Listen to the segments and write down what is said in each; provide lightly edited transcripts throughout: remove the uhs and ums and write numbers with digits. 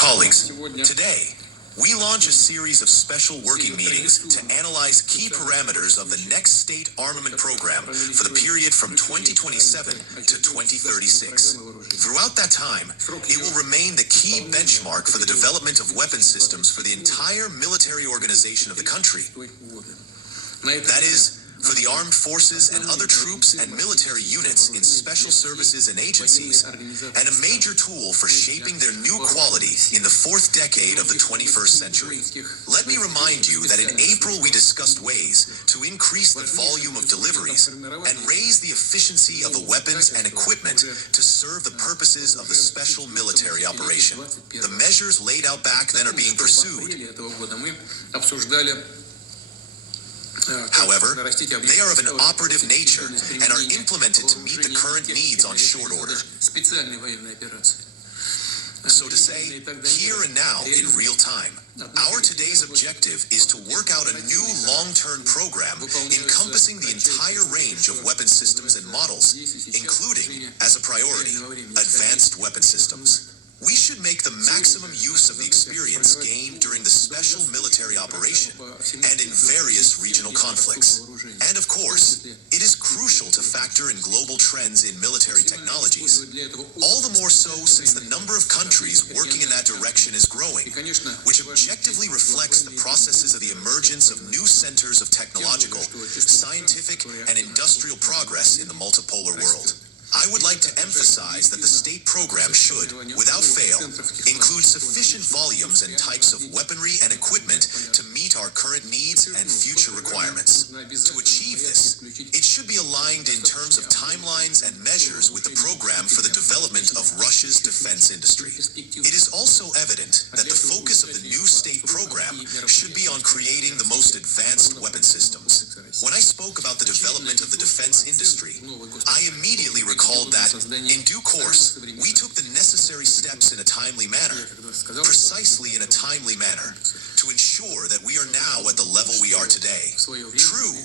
Colleagues, today, we launch a series of special working meetings to analyze key parameters of the next state armament program for the period from 2027 to 2036. Throughout that time, it will remain the key benchmark for the development of weapon systems for the entire military organization of the country. That is, for the armed forces and other troops and military units in special services and agencies, and a major tool for shaping their new quality in the fourth decade of the 21st century. Let me remind you that in April we discussed ways to increase the volume of deliveries and raise the efficiency of the weapons and equipment to serve the purposes of the special military operation. The measures laid out back then are being pursued. However, they are of an operative nature and are implemented to meet the current needs on short order. So to say, here and now, in real time, our today's objective is to work out a new long-term program encompassing the entire range of weapon systems and models, including, as a priority, advanced weapon systems. We should make the maximum use of the experience gained during the special military operation and in various regional conflicts. And of course, it is crucial to factor in global trends in military technologies, all the more so since the number of countries working in that direction is growing, which objectively reflects the processes of the emergence of new centers of technological, scientific, and industrial progress in the multipolar world. I would like to emphasize that the state program should, without fail, include sufficient volumes and types of weaponry and equipment to meet our current needs and future requirements. To achieve this, it should be aligned in terms of timelines and measures with the program for the development of Russia's defense industry. It is also evident that the focus of the new state program should be on creating the most advanced weapon systems. When I spoke about the development of the defense industry, I immediately recalled that, in due course, we took the necessary steps in a timely manner, precisely in a timely manner, to ensure that we are now at the level we are today. True,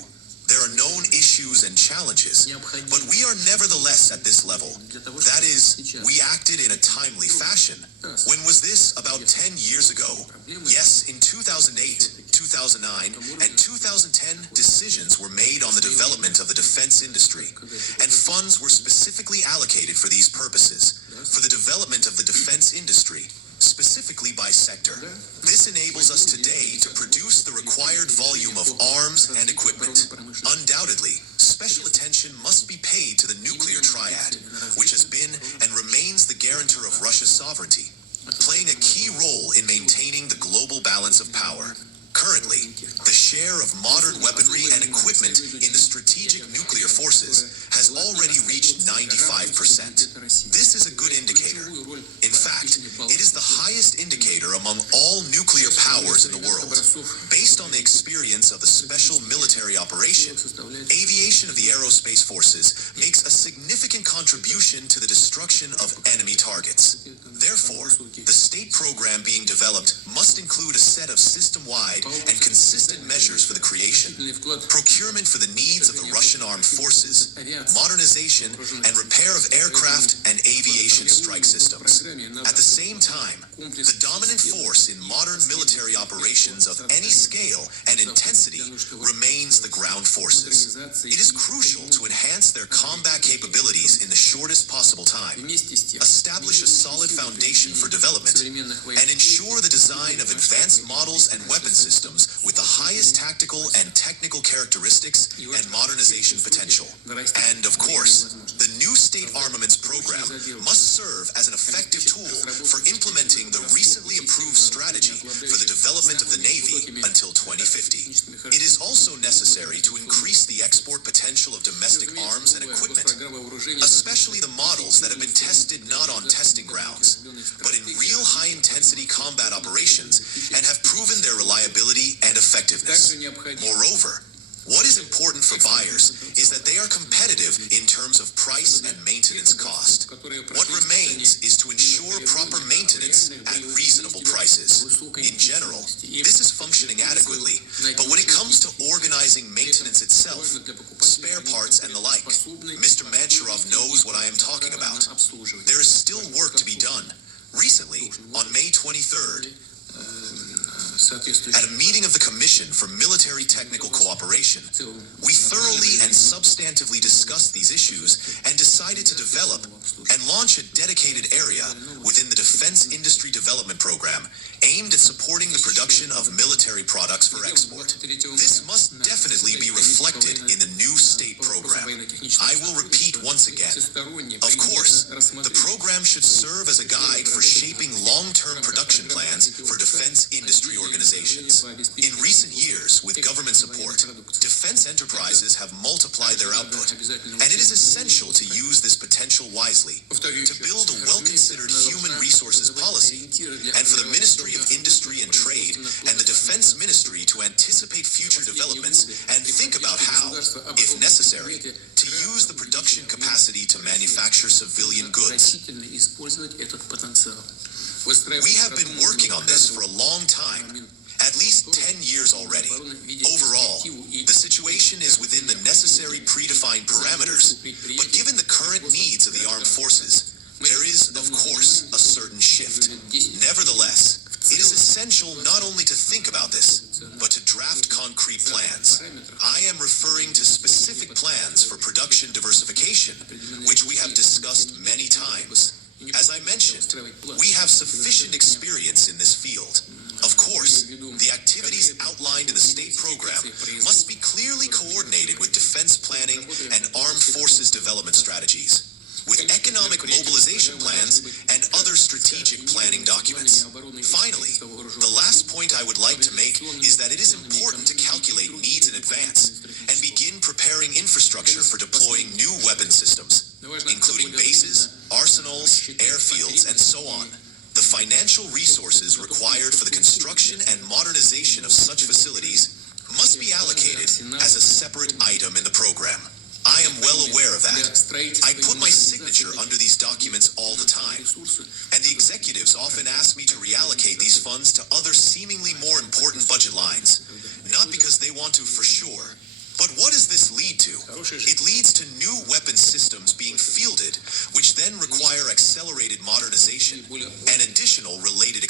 there are known issues and challenges, but we are nevertheless at this level. That is, we acted in a timely fashion. When was this? About 10 years ago. Yes, in 2008, 2009, and 2010, decisions were made on the development of the defense industry, and funds were specifically allocated for these purposes, for the development of the defense industry, specifically by sector. This enables us today to produce the required volume of arms and equipment. Undoubtedly, special attention must be paid to the nuclear triad, which has been and remains the guarantor of Russia's sovereignty, playing a key role in maintaining the global balance of power. Currently, the share of modern weaponry and equipment in the strategic nuclear forces has already reached 95%. This is a good indicator. In fact, it is the highest indicator among all nuclear powers in the world. Based on the experience of the special military operation, aviation of the aerospace forces makes a significant contribution to the destruction of enemy targets. Therefore, the state program being developed must include a set of system-wide and consistent measures for the creation, procurement for the needs of the Russian armed forces, modernization and repair of aircraft and aviation strike systems. At the same time, the dominant force in modern military operations of any scale and intensity remains the ground forces. It is crucial to enhance their combat capabilities in the shortest possible time, establish a solid foundation for development, and ensure the design of advanced models and weapon systems with the highest tactical and technical characteristics and modernization potential. And, of course, the new state armaments program must serve as an effective tool for implementing the recently approved strategy for the development of the Navy until 2050. It is also necessary to increase the export potential of domestic arms and equipment, especially the models that have been tested not on testing grounds, but in real high-intensity combat operations and have proven their reliability and effectiveness. Moreover, what is important for buyers is that they are competitive in terms of price and maintenance cost. What remains is to ensure proper maintenance at reasonable prices. In general, this is functioning adequately, but when it comes to organizing maintenance itself, spare parts and the like, Mr. Mancharov knows what I am talking about. There is still work to be done. Recently, on May 23rd, at a meeting of the Commission for Military Technical Cooperation, we thoroughly and substantively discussed these issues and decided to develop and launch a dedicated area within the Defense Industry Development Program aimed at supporting the production of military products for export. This must definitely be reflected in the new state program. I will repeat once again. Of course, the program should serve as a guide for shaping long-term production plans for defense industry organizations. In recent years, with government support, defense enterprises have multiplied their output, and it is essential to use this potential wisely to build a well-considered human resources policy, and for the Ministry of Industry and Trade and the Defense Ministry to anticipate future developments and think about how, if necessary, to use the production capacity to manufacture civilian goods. We have been working on this for a long time, at least 10 years already. Overall, the situation is within the necessary predefined parameters, but given the current needs of the armed forces, there is, of course, a certain shift. Nevertheless, it is essential not only to think about this, but to draft concrete plans. I am referring to specific plans for production diversification, which we have discussed many times. As I mentioned, we have sufficient experience in this field. Of course, the activities outlined in the state program must be clearly coordinated with defense planning and armed forces development strategies, with economic mobilization plans and other strategic planning documents. Finally, the last point I would like to make is that it is important to calculate needs in advance and begin preparing infrastructure for deploying new weapon systems, including bases, arsenals, airfields, and so on. The financial resources required for the construction and modernization of such facilities must be allocated as a separate item in the program. I am well aware of that. I put my signature under these documents all the time, and the executives often ask me to reallocate these funds to other seemingly more important budget lines, not because they want to for sure. But what does this lead to? It leads to new weapon systems being fielded, which then require accelerated modernization and additional related